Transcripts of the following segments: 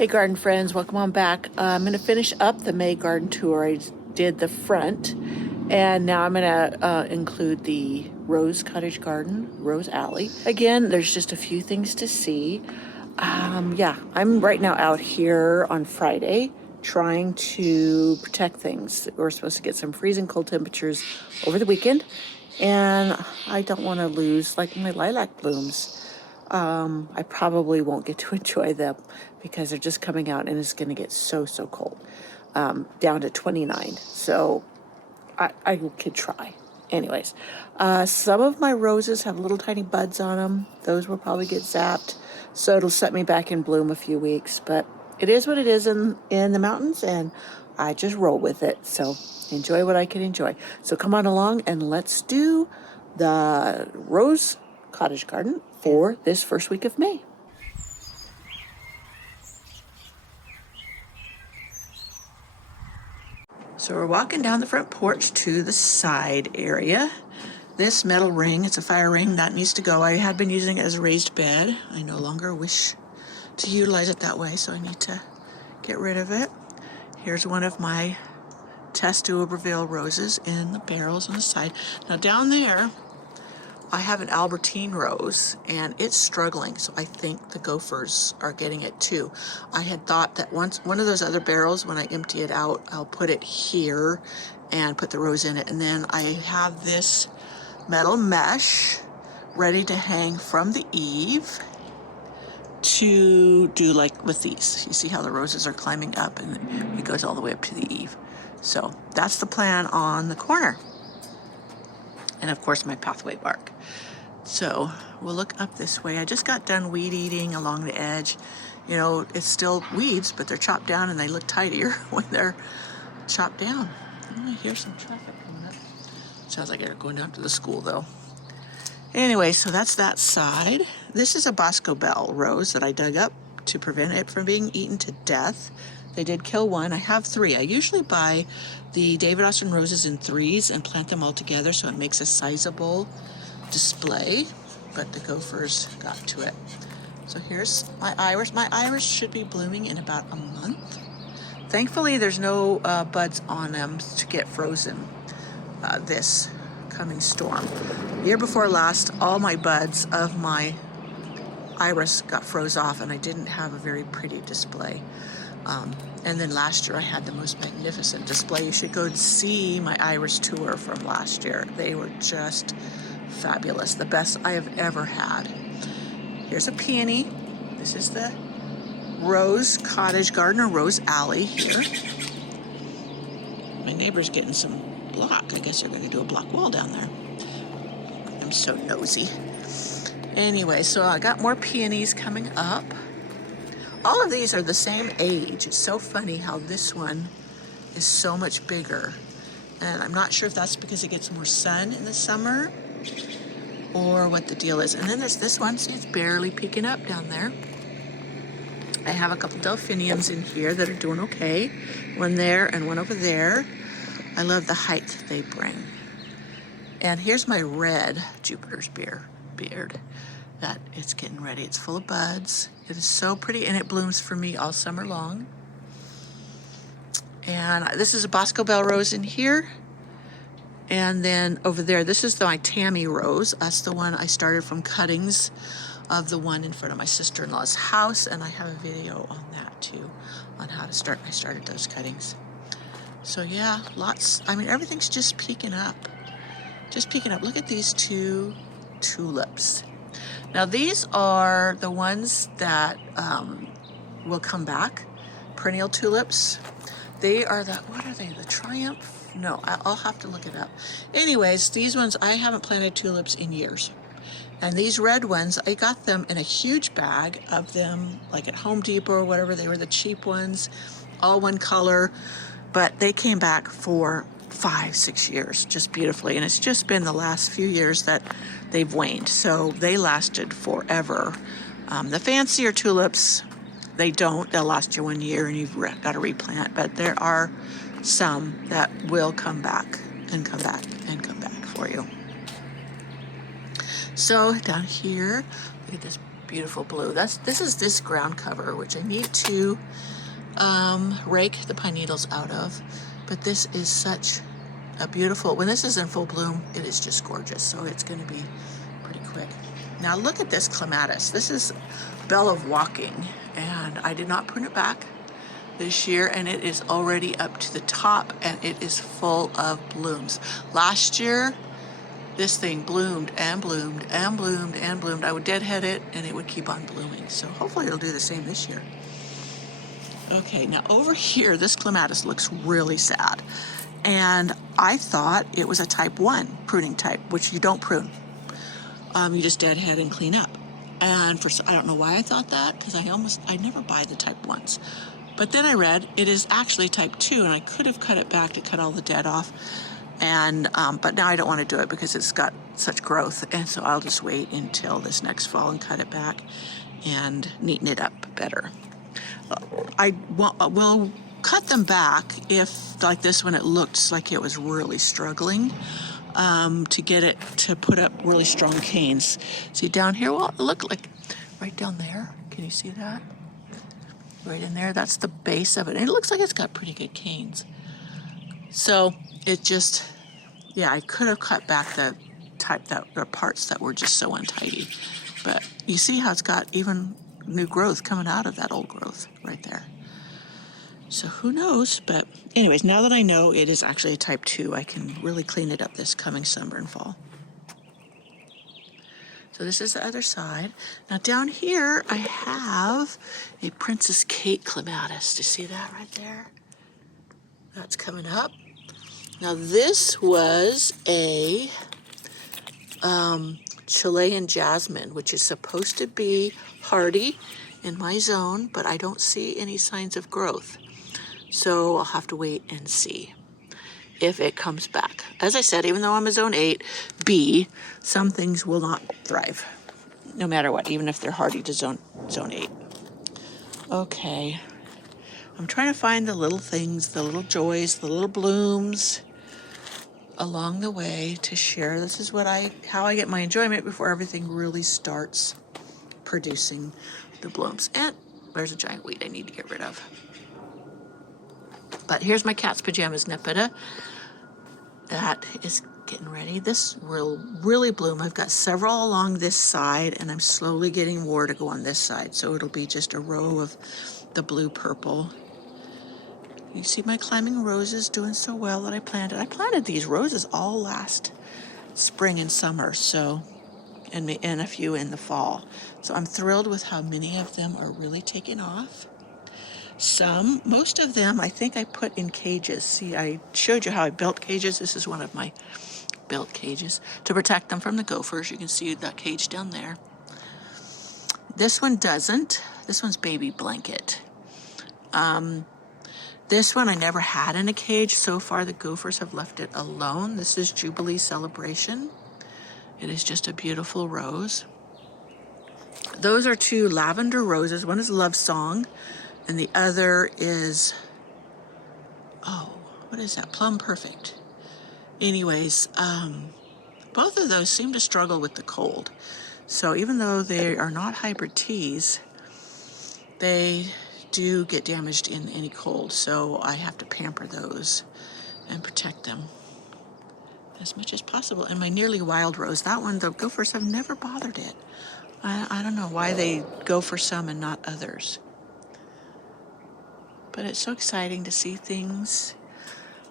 Hey garden friends, welcome on back. I'm going to finish up the May garden tour. I did the front and now I'm going to include the Rose Cottage Garden, Rose Alley. Again, there's just a few things to see. Yeah, I'm right now out here on Friday trying to protect things. We're supposed to get some freezing cold temperatures over the weekend and I don't want to lose like my lilac blooms. I probably won't get to enjoy them because they're just coming out and it's going to get so cold, down to 29. So I could try. Anyways, some of my roses have little tiny buds on them. Those will probably get zapped. So it'll set me back in bloom a few weeks, but it is what it is in the mountains and I just roll with it. So enjoy what I can enjoy. So come on along and let's do the Rose Cottage Garden for this first week of May. So we're walking down the front porch to the side area. This metal ring, it's a fire ring, that needs to go. I had been using it as a raised bed. I no longer wish to utilize it that way, so I need to get rid of it. Here's one of my Test D'Urberville roses in the barrels on the side. Now down there, I have an Albertine rose and it's struggling, so I think the gophers are getting it too. I had thought that once one of those other barrels, when I empty it out, I'll put it here and put the rose in it. And then I have this metal mesh ready to hang from the eave to do like with these. You see how the roses are climbing up and it goes all the way up to the eave. So that's the plan on the corner. And of course my pathway bark. So we'll look up this way. I just got done weed eating along the edge. You know, it's still weeds, but they're chopped down and they look tidier when they're chopped down. I hear some traffic coming up. Sounds like they're going down to the school though. Anyway, so that's that side. This is a Bosco Bell rose that I dug up to prevent it from being eaten to death. They did kill one. I have 3. I usually buy the David Austin roses in 3s and plant them all together so it makes a sizable display, but the gophers got to it. So here's my iris. My iris should be blooming in about a month. Thankfully, there's no buds on them to get frozen this coming storm. Year before last, all my buds of my iris got froze off and I didn't have a very pretty display. And then last year I had the most magnificent display. You should go see my iris tour from last year. They were just fabulous, the best I have ever had. Here's a peony. This is the Rose Cottage Garden or Rose Alley here. My neighbor's getting some block. I guess they're going to do a block wall down there. I'm so nosy. Anyway, so I got more peonies coming up. All of these are the same age. It's so funny how this one is so much bigger. And I'm not sure if that's because it gets more sun in the summer or what the deal is. And then there's this one. See, it's barely peeking up down there. I have a couple delphiniums in here that are doing okay. One there and one over there. I love the height that they bring. And here's my red Jupiter's beard. That it's getting ready. It's full of buds. It is so pretty and it blooms for me all summer long. And this is a Bosco Bell rose in here. And then over there, this is my Tammy rose. That's the one I started from cuttings of the one in front of my sister-in-law's house. And I have a video on that too, on how to start. I started those cuttings. So yeah, lots. I mean, everything's just peeking up. Just peeking up. Look at these 2 tulips. Now these are the ones that will come back, perennial tulips. They are the, what are they, the Triumph? No, I'll have to look it up. Anyways, these ones, I haven't planted tulips in years. And these red ones, I got them in a huge bag of them, like at Home Depot or whatever. They were the cheap ones, all one color, but they came back for 5-6 years just beautifully, and it's just been the last few years that they've waned, so they lasted forever. The fancier tulips, they'll last you 1 year and you've got to replant, but there are some that will come back and come back and come back for you. So down here, look at this beautiful blue. This is this ground cover, which I need to rake the pine needles out of. But this is such a beautiful, when this is in full bloom, it is just gorgeous. So it's going to be pretty quick. Now look at this clematis. This is Belle of Walking, and I did not prune it back this year, and it is already up to the top, and it is full of blooms. Last year, this thing bloomed and bloomed and bloomed and bloomed. I would deadhead it, and it would keep on blooming. So hopefully it'll do the same this year. Okay, now over here, this clematis looks really sad. And I thought it was a type 1 pruning type, which you don't prune. You just deadhead and clean up. And I don't know why I thought that, because I never buy the type 1s. But then I read it is actually type 2, and I could have cut it back to cut all the dead off. And but now I don't want to do it because it's got such growth, and so I'll just wait until this next fall and cut it back and neaten it up better. I will cut them back if, like this one, it looked like it was really struggling to get it to put up really strong canes. See down here, well, it looked like right down there. Can you see that? Right in there, that's the base of it. And it looks like it's got pretty good canes. So it just, yeah, I could have cut back the parts that were just so untidy. But you see how it's got even new growth coming out of that old growth right there. So who knows? But anyways, now that I know it is actually a type 2, I can really clean it up this coming summer and fall. So this is the other side. Now down here, I have a Princess Kate clematis. Do you see that right there? That's coming up. Now this was a Chilean jasmine, which is supposed to be hardy in my zone, but I don't see any signs of growth. So I'll have to wait and see if it comes back. As I said, even though I'm a zone 8B, some things will not thrive, no matter what, even if they're hardy to zone 8. Okay, I'm trying to find the little things, the little joys, the little blooms along the way to share. This is how I get my enjoyment before everything really starts producing the blooms. And there's a giant weed I need to get rid of. But here's my cat's pajamas nepeta. That is getting ready. This will really bloom. I've got several along this side, and I'm slowly getting more to go on this side. So it'll be just a row of the blue purple. You see my climbing roses doing so well that I planted. I planted these roses all last spring and summer, so and a few in the fall. So I'm thrilled with how many of them are really taking off. Most of them, I think I put in cages. See, I showed you how I built cages. This is one of my built cages to protect them from the gophers. You can see that cage down there. This one doesn't. This one's baby blanket. This one I never had in a cage. So far, the gophers have left it alone. This is Jubilee Celebration. It is just a beautiful rose. Those are 2 lavender roses. One is Love Song, and the other is, what is that? Plum Perfect. Anyways, both of those seem to struggle with the cold. So even though they are not hybrid teas, they do get damaged in any cold. So I have to pamper those and protect them as much as possible. And my Nearly Wild Rose, that one, the gophers have never bothered it. I don't know why they go for some and not others. But it's so exciting to see things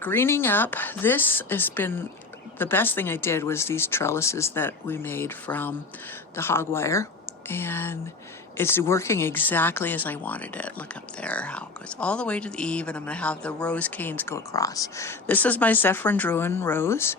greening up. This has been the best thing I did was these trellises that we made from the hog wire. And it's working exactly as I wanted it. Look up there, how it goes all the way to the eave, and I'm going to have the rose canes go across. This is my Zephyrdrone rose.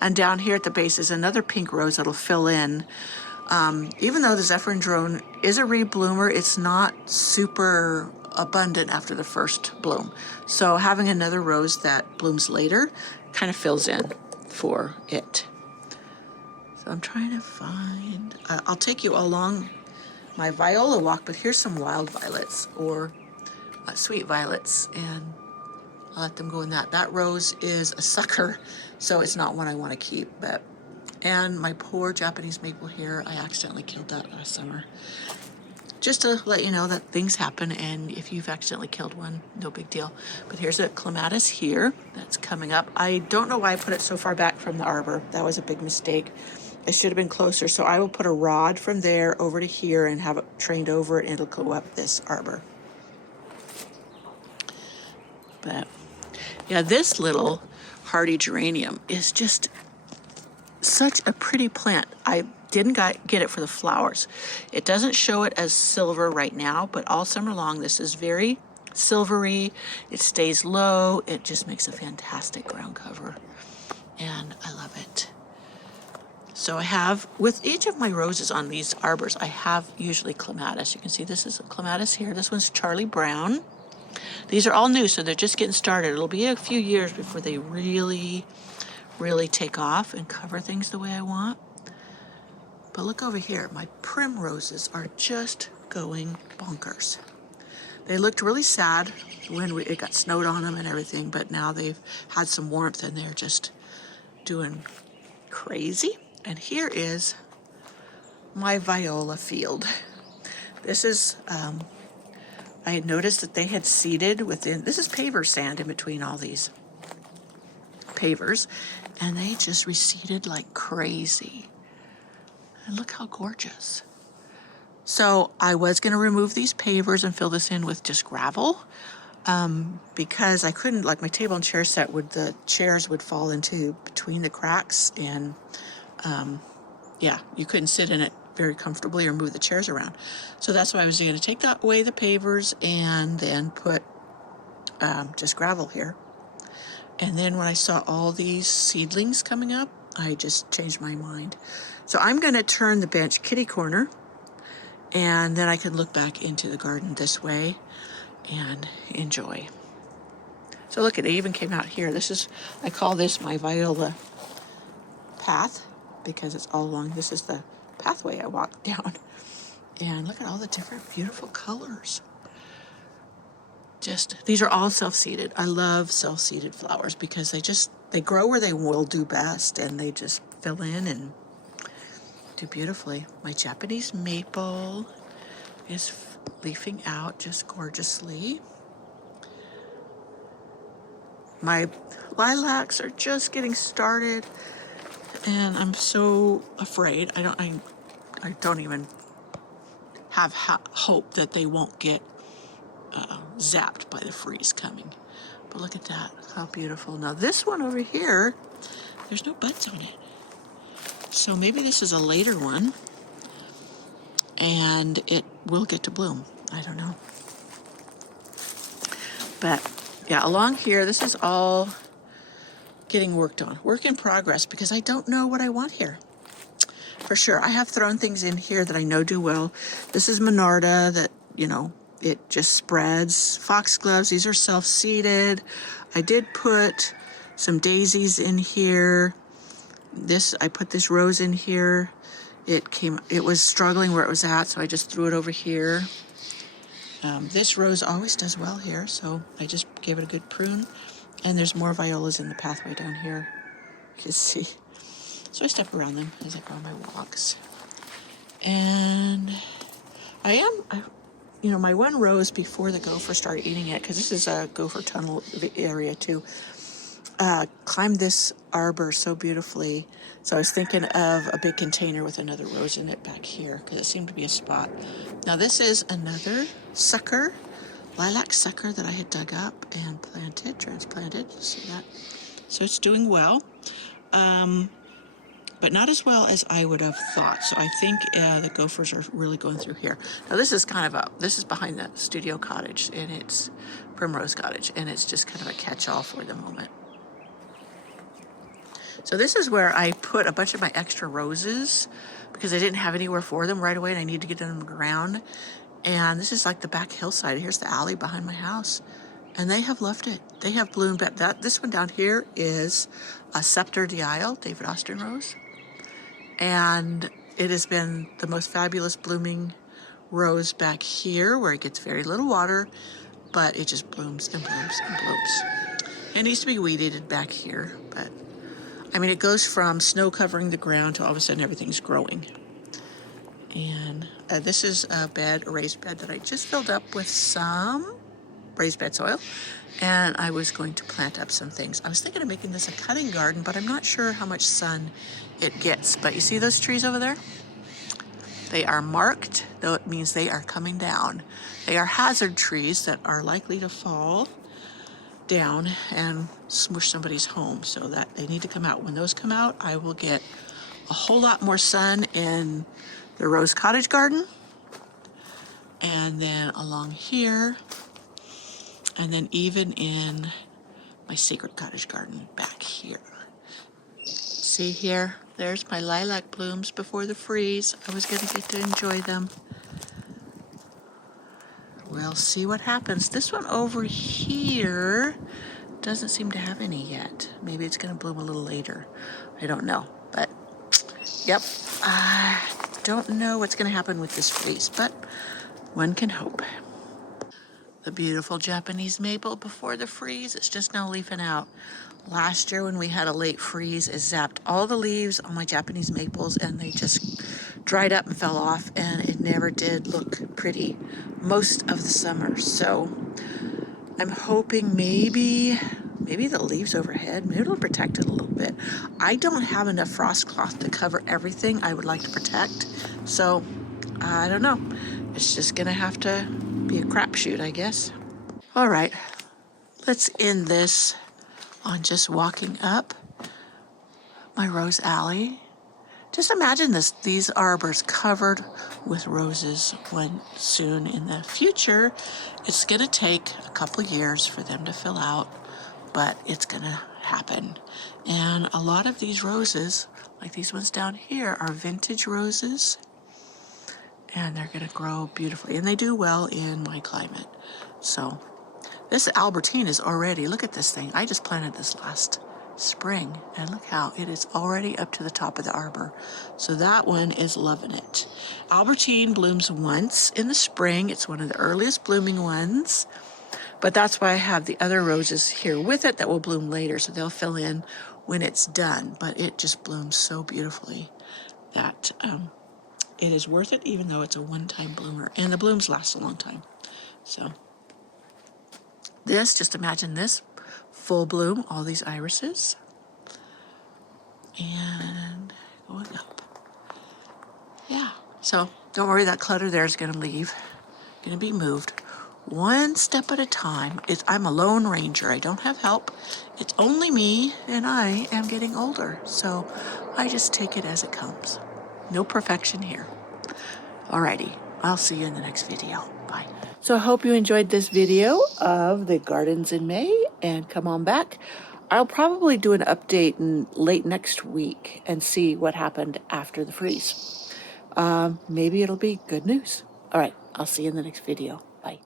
And down here at the base is another pink rose that'll fill in. Even though the Zephyrdrone is a rebloomer, it's not super abundant after the first bloom. So having another rose that blooms later kind of fills in for it. So I'm trying to find, I'll take you along my viola walk, but here's some wild violets or sweet violets, and I'll let them go in that. That rose is a sucker, so it's not one I want to keep, but And my poor Japanese maple here, I accidentally killed that last summer. Just to let you know that things happen, and if you've accidentally killed one, no big deal. But here's a clematis here that's coming up. I don't know why I put it so far back from the arbor. That was a big mistake. It should have been closer, so I will put a rod from there over to here and have it trained over it, and it'll go up this arbor. But yeah, this little hardy geranium is just such a pretty plant. I didn't get it for the flowers. It doesn't show it as silver right now, but all summer long this is very silvery. It stays low. It just makes a fantastic ground cover, and I love it. So I have, with each of my roses on these arbors, I have usually clematis. You can see this is a clematis here. This one's Charlie Brown. These are all new, so they're just getting started. It'll be a few years before they really take off and cover things the way I want. But look over here, my primroses are just going bonkers. They looked really sad when it got snowed on them and everything, but now they've had some warmth and they're just doing crazy. And here is my viola field. This is, I had noticed that they had seeded within, this is paver sand in between all these pavers, and they just reseeded like crazy. And look how gorgeous. So I was going to remove these pavers and fill this in with just gravel, because I couldn't, like my table and chair set, the chairs would fall into between the cracks, and yeah, you couldn't sit in it very comfortably or move the chairs around. So that's why I was going to take away the pavers and then put just gravel here. And then when I saw all these seedlings coming up, I just changed my mind. So I'm going to turn the bench kitty corner, and then I can look back into the garden this way and enjoy. So look, they even came out here. I call this my viola path, because it's all along. This is the pathway I walked down. And look at all the different beautiful colors. These are all self-seeded. I love self-seeded flowers because they grow where they will do best, and they just fill in and do beautifully. My Japanese maple is leafing out just gorgeously. My lilacs are just getting started, and I'm so afraid. I don't even have hope that they won't get zapped by the freeze coming. But look at that, how beautiful. Now this one over here, there's no buds on it. So maybe this is a later one and it will get to bloom. I don't know. But yeah, along here, this is all getting worked on. Work in progress, because I don't know what I want here. For sure, I have thrown things in here that I know do well. This is Monarda that, it just spreads. Foxgloves, these are self-seeded. I did put some daisies in here. I put this rose in here. It was struggling where it was at, so I just threw it over here. This rose always does well here, so I just gave it a good prune. And there's more violas in the pathway down here. You can see. So I step around them as I go on my walks. And my one rose before the gopher started eating it, because this is a gopher tunnel area too, climbed this arbor so beautifully. So I was thinking of a big container with another rose in it back here, because it seemed to be a spot. Now this is another sucker, lilac sucker that I had dug up and transplanted. See that? So it's doing well. But not as well as I would have thought. So I think the gophers are really going through here. Now this is this is behind the studio cottage, and it's Rose Cottage, and it's just kind of a catch-all for the moment. So this is where I put a bunch of my extra roses, because I didn't have anywhere for them right away, and I need to get them ground. And this is like the back hillside. Here's the alley behind my house. And they have loved it. They have bloomed. This one down here is a Scepter d'Isle, David Austin rose. And it has been the most fabulous blooming rose back here, where it gets very little water, but it just blooms and blooms and blooms. It needs to be weeded back here, but I mean, it goes from snow covering the ground to all of a sudden everything's growing. And this is a raised bed that I just filled up with some raised bed soil. And I was going to plant up some things. I was thinking of making this a cutting garden, but I'm not sure how much sun it gets. But you see those trees over there? They are marked, though it means they are coming down. They are hazard trees that are likely to fall down and smush somebody's home, so that they need to come out. When those come out, I will get a whole lot more sun in the Rose Cottage Garden, and then along here, and then even in my Sacred Cottage Garden back here. See here? There's my lilac blooms before the freeze. I was going to get to enjoy them. We'll see what happens. This one over here doesn't seem to have any yet. Maybe it's going to bloom a little later. I don't know. But, yep. I don't know what's going to happen with this freeze, but one can hope. The beautiful Japanese maple before the freeze, it's just now leafing out. Last year when we had a late freeze, it zapped all the leaves on my Japanese maples and they just dried up and fell off, and it never did look pretty most of the summer. So I'm hoping maybe the leaves overhead, maybe it'll protect it a little bit. I don't have enough frost cloth to cover everything I would like to protect, so I don't know. It's just gonna have to be a crapshoot, I guess. All right, let's end this on just walking up my rose alley. Just imagine these arbors covered with roses when soon in the future. It's gonna take a couple years for them to fill out, but it's gonna happen. And a lot of these roses, like these ones down here, are vintage roses, and they're gonna grow beautifully, and they do well in my climate. So this Albertine is already, look at this thing. I just planted this last spring, and look how it is already up to the top of the arbor. So that one is loving it. Albertine blooms once in the spring. It's one of the earliest blooming ones, but that's why I have the other roses here with it that will bloom later, so they'll fill in when it's done. But it just blooms so beautifully that it is worth it, even though it's a one-time bloomer, and the blooms last a long time. So this, just imagine this, full bloom, all these irises, and going up. Yeah, so don't worry, that clutter there is gonna leave, gonna be moved one step at a time. I'm a lone ranger, I don't have help. It's only me, and I am getting older, so I just take it as it comes. No perfection here. Alrighty, I'll see you in the next video. Bye. So I hope you enjoyed this video of the gardens in May, and come on back. I'll probably do an update in late next week and see what happened after the freeze. Maybe it'll be good news. All right, I'll see you in the next video. Bye.